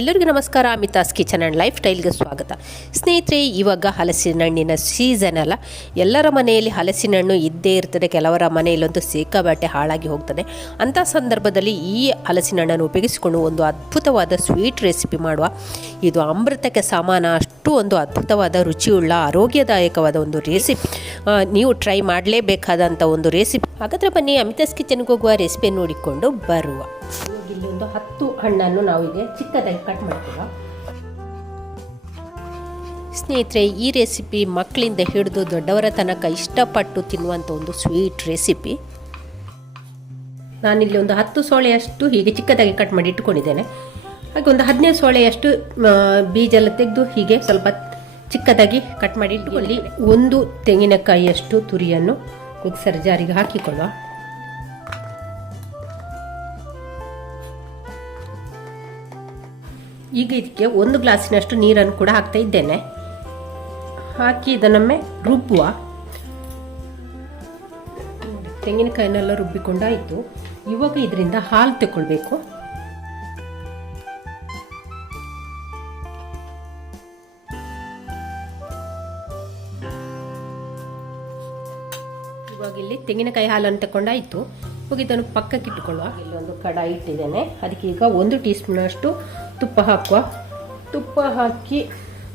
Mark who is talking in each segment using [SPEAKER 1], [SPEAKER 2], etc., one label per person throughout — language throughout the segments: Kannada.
[SPEAKER 1] ಎಲ್ಲರಿಗೂ ನಮಸ್ಕಾರ. ಅಮಿತಾಸ್ ಕಿಚನ್ ಆ್ಯಂಡ್ ಲೈಫ್ ಸ್ಟೈಲ್ಗೆ ಸ್ವಾಗತ. ಸ್ನೇಹಿತರೆ, ಇವಾಗ ಹಲಸಿನ ಹಣ್ಣಿನ ಸೀಸನ್ ಅಲ್ಲ. ಎಲ್ಲರ ಮನೆಯಲ್ಲಿ ಹಲಸಿನ ಹಣ್ಣು ಇದ್ದೇ ಇರ್ತದೆ. ಕೆಲವರ ಮನೆಯಲ್ಲಂತೂ ಸಿಕ್ಕಾಬಟ್ಟೆ ಹಾಳಾಗಿ ಹೋಗ್ತದೆ. ಅಂಥ ಸಂದರ್ಭದಲ್ಲಿ ಈ ಹಲಸಿನ ಹಣ್ಣನ್ನು ಉಪಯೋಗಿಸಿಕೊಂಡು ಒಂದು ಅದ್ಭುತವಾದ ಸ್ವೀಟ್ ರೆಸಿಪಿ ಮಾಡುವ ಇದು ಅಮೃತಕ್ಕೆ ಸಮಾನ ಅಷ್ಟು ಒಂದು ಅದ್ಭುತವಾದ, ರುಚಿಯುಳ್ಳ, ಆರೋಗ್ಯದಾಯಕವಾದ ಒಂದು ರೆಸಿಪಿ ನೀವು ಟ್ರೈ ಮಾಡಲೇಬೇಕಾದಂಥ ಒಂದು ರೆಸಿಪಿ ಹಾಗಾದರೆ ಬನ್ನಿ, ಅಮಿತಾಸ್ ಕಿಚನ್ಗೆ ಹೋಗುವ ರೆಸಿಪಿ ನೋಡಿಕೊಂಡು ಬರುವ. ಇಲ್ಲಿ ಒಂದು ಹತ್ತು ಹಣ್ಣನ್ನು ನಾವು ಇದೆ ಚಿಕ್ಕದಾಗಿ ಕಟ್ ಮಾಡ್ತೀವ. ಸ್ನೇಹಿತರೆ, ಈ ರೆಸಿಪಿ ಮಕ್ಕಳಿಂದ ಹಿಡಿದು ದೊಡ್ಡವರ ತನಕ ಇಷ್ಟಪಟ್ಟು ತಿನ್ನುವಂಥ ಒಂದು ಸ್ವೀಟ್ ರೆಸಿಪಿ ನಾನಿಲ್ಲಿ ಒಂದು ಹತ್ತು ಸೋಳೆಯಷ್ಟು ಹೀಗೆ ಚಿಕ್ಕದಾಗಿ ಕಟ್ ಮಾಡಿ ಇಟ್ಕೊಂಡಿದ್ದೇನೆ ಹಾಗೆ ಒಂದು ಹದಿನೈದು ಸೋಳೆಯಷ್ಟು ಬೀಜ ಎಲ್ಲ ತೆಗೆದು ಹೀಗೆ ಸ್ವಲ್ಪ ಚಿಕ್ಕದಾಗಿ ಕಟ್ ಮಾಡಿ ಇಟ್ಕೊಳ್ಳಿ ಒಂದು ತೆಂಗಿನಕಾಯಿಯಷ್ಟು ತುರಿಯನ್ನು ಮಿಕ್ಸರ್ ಜಾರಿಗೆ ಹಾಕಿಕೊಳ್ಳುವ. ಈಗ ಇದಕ್ಕೆ ಒಂದು ಗ್ಲಾಸಿನಷ್ಟು ನೀರನ್ನು ಕೂಡ ಹಾಕ್ತಾ ಇದ್ದೇನೆ. ಹಾಕಿ ಇದನ್ನೊಮ್ಮೆ ರುಬ್ಬುವ. ತೆಂಗಿನಕಾಯಿನೆಲ್ಲ ರುಬ್ಬಿಕೊಂಡಾಯಿತು. ಇವಾಗ ಇದರಿಂದ ಹಾಲು ತಗೊಳ್ಬೇಕು. ಇವಾಗ ಇಲ್ಲಿ ತೆಂಗಿನಕಾಯಿ ಹಾಲನ್ನು ತಗೊಂಡಾಯಿತು. ಇವಾಗ ಇದನ್ನು ಪಕ್ಕಕ್ಕೆ ಇಟ್ಕೊಳ್ಳುವ. ಇಲ್ಲೊಂದು ಕಡಾಯಿ ಇಟ್ಟಿದ್ದೇನೆ. ಅದಕ್ಕೆ ಈಗ ಒಂದು ಟೀ ಸ್ಪೂನ್ ಅಷ್ಟು ತುಪ್ಪ ಹಾಕುವ. ತುಪ್ಪ ಹಾಕಿ,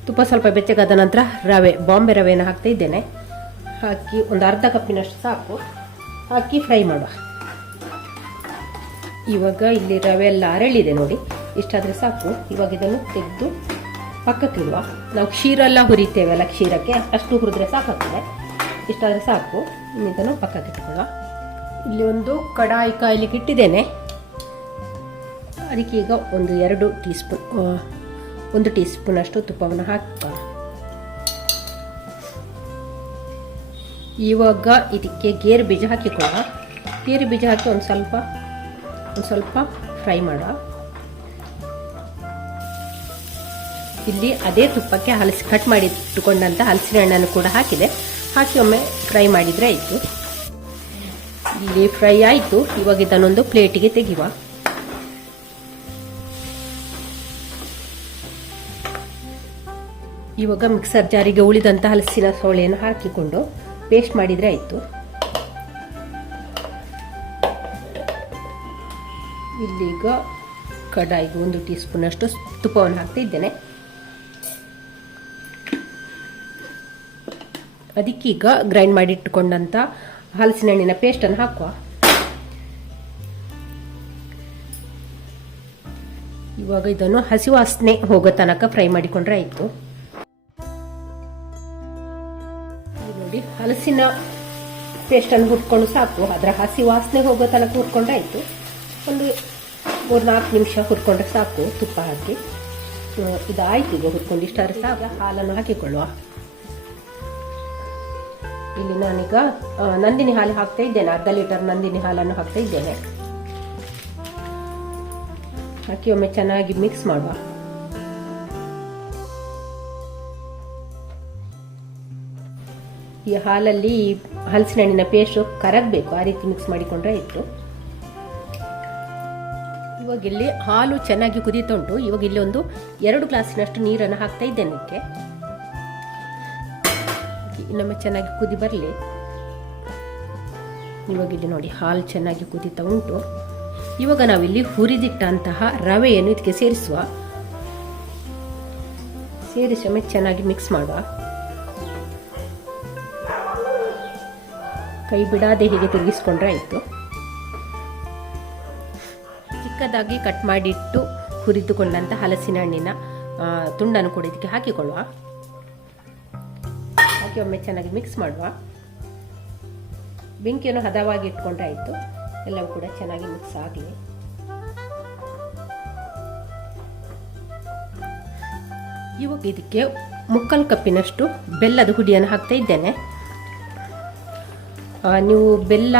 [SPEAKER 1] ತುಪ್ಪ ಸ್ವಲ್ಪ ಬೆಚ್ಚಗಾದ ನಂತರ ರವೆ, ಬಾಂಬೆ ರವೆಯನ್ನು ಹಾಕ್ತಾ ಇದ್ದೇನೆ. ಹಾಕಿ ಒಂದು ಅರ್ಧ ಕಪ್ಪಿನಷ್ಟು ಸಾಕು. ಹಾಕಿ ಫ್ರೈ ಮಾಡುವ. ಇವಾಗ ಇಲ್ಲಿ ರವೆ ಎಲ್ಲ ಅರಳಿದೆ ನೋಡಿ. ಇಷ್ಟಾದರೆ ಸಾಕು. ಇವಾಗ ಇದನ್ನು ತೆಗೆದು ಪಕ್ಕಕ್ಕಿಡುವ ನಾವು ಕ್ಷೀರ ಎಲ್ಲ ಹುರಿತೇವಲ್ಲ ಕ್ಷೀರಕ್ಕೆ, ಅಷ್ಟು ಹುರಿದ್ರೆ ಸಾಕಾಗ್ತದೆ. ಇಷ್ಟಾದರೆ ಸಾಕು. ಇದನ್ನು ಪಕ್ಕಕ್ಕೆ ಇಟ್ಕೊಳ್ಳುವ. ಇಲ್ಲಿ ಒಂದು ಕಡಾಯಿ ಕಾಯಿಲಿಗೆ ಇಟ್ಟಿದ್ದೇನೆ. ಅದಕ್ಕೆ ಈಗ ಒಂದು ಎರಡು ಟೀ ಸ್ಪೂನ್ ಒಂದು ಟೀ ಸ್ಪೂನ್ ಅಷ್ಟು ತುಪ್ಪವನ್ನು ಹಾಕ್ತಾರೆ ಇವಾಗ ಇದಕ್ಕೆ ಗೇರು ಬೀಜ ಹಾಕಿಕೊಳ್ಳ ಗೇರು ಬೀಜ ಹಾಕಿ ಒಂದು ಸ್ವಲ್ಪ ಒಂದು ಸ್ವಲ್ಪ ಫ್ರೈ ಮಾಡುವ ಇಲ್ಲಿ ಅದೇ ತುಪ್ಪಕ್ಕೆ ಹಲಸಿ, ಕಟ್ ಮಾಡಿ ಇಟ್ಟುಕೊಂಡಂಥ ಹಲಸಿನ ಹಣ್ಣನ್ನು ಕೂಡ ಹಾಕಿದೆ. ಹಾಕಿ ಒಮ್ಮೆ ಫ್ರೈ ಮಾಡಿದರೆ ಆಯಿತು. ಇಲ್ಲಿ ಫ್ರೈ ಆಯಿತು. ಇವಾಗ ಇದನ್ನೊಂದು ಪ್ಲೇಟಿಗೆ ತೆಗೆಯುವ. ಇವಾಗ ಮಿಕ್ಸರ್ ಜಾರಿಗೆ ಉಳಿದಂಥ ಹಲಸಿನ ಸೋಳೆಯನ್ನು ಹಾಕಿಕೊಂಡು ಪೇಸ್ಟ್ ಮಾಡಿದರೆ ಆಯಿತು. ಇಲ್ಲಿಗ ಕಡಾಯಿಗೆ ಒಂದು ಟೀ ಸ್ಪೂನ್ ಅಷ್ಟು ತುಪ್ಪವನ್ನು ಹಾಕ್ತಾ ಇದ್ದೇನೆ. ಅದಕ್ಕೀಗ ಗ್ರೈಂಡ್ ಮಾಡಿ ಇಟ್ಟುಕೊಂಡಂಥ ಹಲಸಿನ ಹಣ್ಣಿನ ಪೇಸ್ಟನ್ನು ಹಾಕುವ. ಇವಾಗ ಇದನ್ನು ಹಸಿ ವಾಸನೆ ಹೋಗೋ ತನಕ ಫ್ರೈ ಮಾಡಿಕೊಂಡ್ರೆ ಆಯಿತು. ನೋಡಿ ಹಲಸಿನ ಪೇಸ್ಟನ್ನು ಹುರ್ಕೊಂಡು ಸಾಕು. ಅದರ ಹಸಿ ವಾಸನೆ ಹೋಗೋ ತನಕ ಹುರ್ಕೊಂಡ್ರೆ ಆಯಿತು. ಒಂದು ಮೂರು ನಾಲ್ಕು ನಿಮಿಷ ಹುರ್ಕೊಂಡ್ರೆ ಸಾಕು ತುಪ್ಪ ಹಾಕಿ. ಆ, ಇದು ಆಯಿತು ಈಗ ಹುರ್ಕೊಂಡು ಇಷ್ಟಾದ್ರೆ ಸಾಕು. ಹಾಲನ್ನು ಹಾಕಿಕೊಳ್ಳುವ. ಇಲ್ಲಿ ನಾನೀಗ ನಂದಿನಿ ಹಾಲು ಹಾಕ್ತಾ ಇದ್ದೇನೆ. ಅರ್ಧ ಲೀಟರ್ ನಂದಿನಿ ಹಾಲನ್ನು ಹಾಕ್ತಾ ಇದ್ದೇನೆ. ಹಾಕಿ ಒಮ್ಮೆ ಚೆನ್ನಾಗಿ ಮಿಕ್ಸ್ ಮಾಡುವ. ಈ ಹಾಲಲ್ಲಿ ಹಲಸಿನ ಹಣ್ಣಿನ ಪೇಸ್ಟ್ ಕರಗಬೇಕು. ಆ ರೀತಿ ಮಿಕ್ಸ್ ಮಾಡಿಕೊಂಡ್ರೆ ಇತ್ತು ಇವಾಗ ಇಲ್ಲಿ ಹಾಲು ಚೆನ್ನಾಗಿ ಕುದೀತಾ ಇವಾಗ ಇಲ್ಲಿ ಒಂದು ಎರಡು ಗ್ಲಾಸಿನಷ್ಟು ನೀರನ್ನು ಹಾಕ್ತಾ ಇದ್ದೇನೆ ಇನ್ನೊಮ್ಮೆ ಚೆನ್ನಾಗಿ ಕುದಿ ಬರಲಿ. ಇವಾಗ ಇಲ್ಲಿ ನೋಡಿ, ಹಾಲು ಚೆನ್ನಾಗಿ ಕುದೀತಾ ಉಂಟು. ಇವಾಗ ನಾವಿಲ್ಲಿ ಹುರಿದಿಟ್ಟಂತಹ ರವೆಯನ್ನು ಇದಕ್ಕೆ ಸೇರಿಸುವ. ಸೇರಿಸೊಮ್ಮೆ ಚೆನ್ನಾಗಿ ಮಿಕ್ಸ್ ಮಾಡುವ. ಕೈ ಬಿಡಾದೆ ಹೀಗೆ ತಿರುಗಿಸ್ಕೊಂಡ್ರೆ ಆಯಿತು. ಚಿಕ್ಕದಾಗಿ ಕಟ್ ಮಾಡಿಟ್ಟು ಹುರಿದುಕೊಂಡಂಥ ಹಲಸಿನ ಹಣ್ಣಿನ ತುಂಡನ್ನು ಕೂಡ ಇದಕ್ಕೆ ಹಾಕಿಕೊಳ್ಳುವ. ಹಾಕಿ ಒಮ್ಮೆ ಚೆನ್ನಾಗಿ ಮಿಕ್ಸ್ ಮಾಡುವ. ಬೆಂಕಿಯನ್ನು ಹದವಾಗಿ ಇಟ್ಕೊಂಡ್ರೆ ಆಯಿತು ಎಲ್ಲವೂ ಕೂಡ ಚೆನ್ನಾಗಿ ಮಿಕ್ಸ್ ಆಗಲಿ. ಇವಾಗ ಇದಕ್ಕೆ ಮುಕ್ಕಾಲು ಕಪ್ಪಿನಷ್ಟು ಬೆಲ್ಲದ ಹುಡಿಯನ್ನು ಹಾಕ್ತಾ ಇದ್ದೇನೆ. ನೀವು ಬೆಲ್ಲ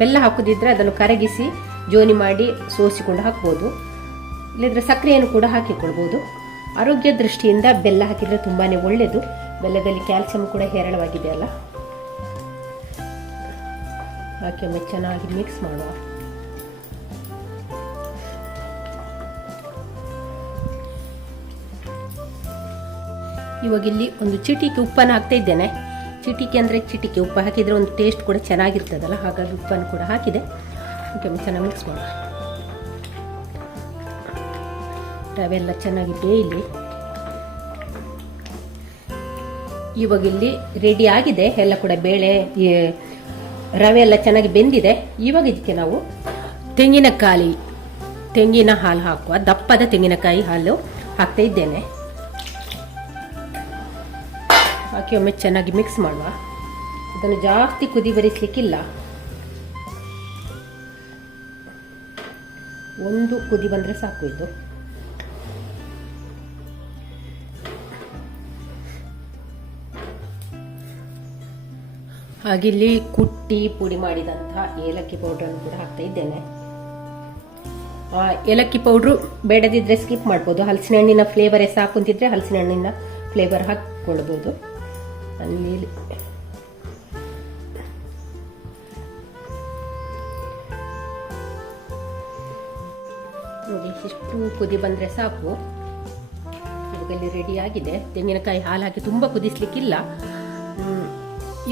[SPEAKER 1] ಬೆಲ್ಲ ಹಾಕೋದಿದ್ರೆ ಅದನ್ನು ಕರಗಿಸಿ ಜೋನಿ ಮಾಡಿ ಸೋಸಿಕೊಂಡು ಹಾಕ್ಬೋದು. ಇಲ್ಲದ್ರೆ ಸಕ್ಕರೆಯನ್ನು ಕೂಡ ಹಾಕಿಕೊಳ್ಬೋದು ಆರೋಗ್ಯ ದೃಷ್ಟಿಯಿಂದ ಬೆಲ್ಲ ಹಾಕಿದರೆ ತುಂಬಾ ಒಳ್ಳೆಯದು ಬೆಲ್ಲದಲ್ಲಿ ಕ್ಯಾಲ್ಸಿಯಂ ಕೂಡ ಹೇರಳವಾಗಿದೆ ಅಲ್ಲ ಹಾಕಿ ಒಮ್ಮೆ ಚೆನ್ನಾಗಿ ಮಿಕ್ಸ್ ಮಾಡುವ. ಇವಾಗ ಇಲ್ಲಿ ಒಂದು ಚಿಟಿಕೆ ಉಪ್ಪನ್ನು ಹಾಕ್ತಾ ಇದ್ದೇನೆ. ಚಿಟಿಕೆ ಅಂದರೆ ಚಿಟಿಕೆ ಉಪ್ಪು. ಹಾಕಿದರೆ ಒಂದು ಟೇಸ್ಟ್ ಕೂಡ ಚೆನ್ನಾಗಿರ್ತದಲ್ಲ, ಹಾಗಾಗಿ ಉಪ್ಪನ್ನು ಕೂಡ ಹಾಕಿದೆ. ಓಕೆ ಚೆನ್ನಾಗಿ ಮಿಕ್ಸ್ ಮಾಡೋಣ ರವೆ ಎಲ್ಲ ಚೆನ್ನಾಗಿ ಬೇಯಲಿ. ಇವಾಗ ಇಲ್ಲಿ ರೆಡಿ ಆಗಿದೆ. ಎಲ್ಲ ಕೂಡ ಬೇಳೆ ರವೆ ಎಲ್ಲ ಚೆನ್ನಾಗಿ ಬೆಂದಿದೆ. ಇವಾಗ ಇದಕ್ಕೆ ನಾವು ತೆಂಗಿನಕಾಯಿ, ತೆಂಗಿನ ಹಾಲು ಹಾಕುವ, ದಪ್ಪದ ತೆಂಗಿನಕಾಯಿ ಹಾಲು ಹಾಕ್ತಾ ಇದ್ದೇನೆ. ಹಾಕಿ ಒಮ್ಮೆ ಚೆನ್ನಾಗಿ ಮಿಕ್ಸ್ ಮಾಡುವ. ಇದನ್ನು ಜಾಸ್ತಿ ಕುದಿ ಬರಿಸ್ಲಿಕ್ಕಿಲ್ಲ ಒಂದು ಕುದಿ ಬಂದರೆ ಸಾಕು ಇದು. ಹಾಗೆ ಇಲ್ಲಿ ಕುಟ್ಟಿ ಪುಡಿ ಮಾಡಿದಂತಹ ಏಲಕ್ಕಿ ಪೌಡ್ರನ್ನು ಕೂಡ ಹಾಕ್ತಾ ಇದ್ದೇನೆ. ಏಲಕ್ಕಿ ಪೌಡ್ರು ಬೇಡದಿದ್ರೆ ಸ್ಕಿಪ್ ಮಾಡ್ಬೋದು. ಹಲಸಿನ ಹಣ್ಣಿನ ಫ್ಲೇವರೇ ಸಾಕು ಅಂತಿದ್ರೆ ಹಲಸಿನ ಹಣ್ಣಿನ ಫ್ಲೇವರ್ ಹಾಕ್ಕೊಳ್ಬೋದು. ಅಲ್ಲಿ ಇಷ್ಟು ಕುದಿ ಬಂದರೆ ಸಾಕು. ರೆಡಿ ಆಗಿದೆ. ತೆಂಗಿನಕಾಯಿ ಹಾಲು ಹಾಕಿ ತುಂಬ ಕುದಿಸ್ಲಿಕ್ಕಿಲ್ಲ.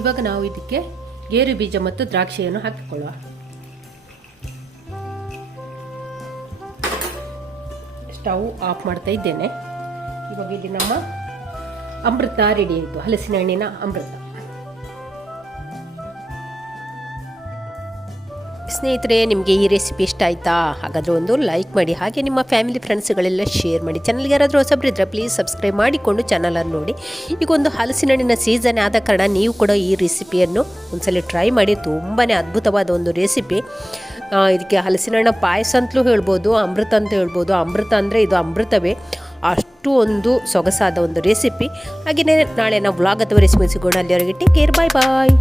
[SPEAKER 1] ಇವಾಗ ನಾವು ಇದಕ್ಕೆ ಗೇರು ಬೀಜ ಮತ್ತು ದ್ರಾಕ್ಷಿಯನ್ನು ಹಾಕಿಕೊಳ್ಳುವ ಸ್ಟವ್ ಆಫ್ ಮಾಡ್ತಾ ಇದ್ದೇನೆ. ಇವಾಗ ಇಲ್ಲಿ ನಮ್ಮ ಅಮೃತ ರೆಡಿ ಆಯಿತು. ಹಲಸಿನ ಹಣ್ಣಿನ ಅಮೃತ. ಸ್ನೇಹಿತರೆ, ನಿಮಗೆ ಈ ರೆಸಿಪಿ ಇಷ್ಟ ಆಯಿತಾ? ಹಾಗಾದರೆ ಒಂದು ಲೈಕ್ ಮಾಡಿ, ಹಾಗೆ ನಿಮ್ಮ ಫ್ಯಾಮಿಲಿ ಫ್ರೆಂಡ್ಸ್ಗಳೆಲ್ಲ ಶೇರ್ ಮಾಡಿ. ಚಾನಲ್ಗೆ ಯಾರಾದರೂ ಹೊಸಬ್ರಿದ್ರೆ ಪ್ಲೀಸ್ ಸಬ್ಸ್ಕ್ರೈಬ್ ಮಾಡಿಕೊಂಡು ಚಾನಲನ್ನು ನೋಡಿ. ಈಗ ಒಂದು ಹಲಸಿನ ಹಣ್ಣಿನ ಸೀಸನ್ ಆದ ಕಾರಣ ನೀವು ಕೂಡ ಈ ರೆಸಿಪಿಯನ್ನು ಒಂದ್ಸಲ ಟ್ರೈ ಮಾಡಿ. ತುಂಬಾ ಅದ್ಭುತವಾದ ಒಂದು ರೆಸಿಪಿ ಇದಕ್ಕೆ ಹಲಸಿನ ಹಣ್ಣು ಪಾಯಸ ಅಂತಲೂ ಹೇಳ್ಬೋದು, ಅಮೃತ ಅಂತ ಹೇಳ್ಬೋದು. ಅಮೃತ ಅಂದರೆ ಇದು ಅಮೃತವೇ. ಅಷ್ಟು ಒಂದು ಸೊಗಸಾದ ಒಂದು ರೆಸಿಪಿ ಹಾಗೆಯೇ ನಾಳೆ ನಾವು ವ್ಲಾಗ್ ಅಥವಾ ರೆಸಿಪಿ ಸಿಗೋಣ. ಅಲ್ಲಿವರೆಗೆ ಟೇಕ್ ಕೇರ್ ಬಾಯ್ ಬಾಯ್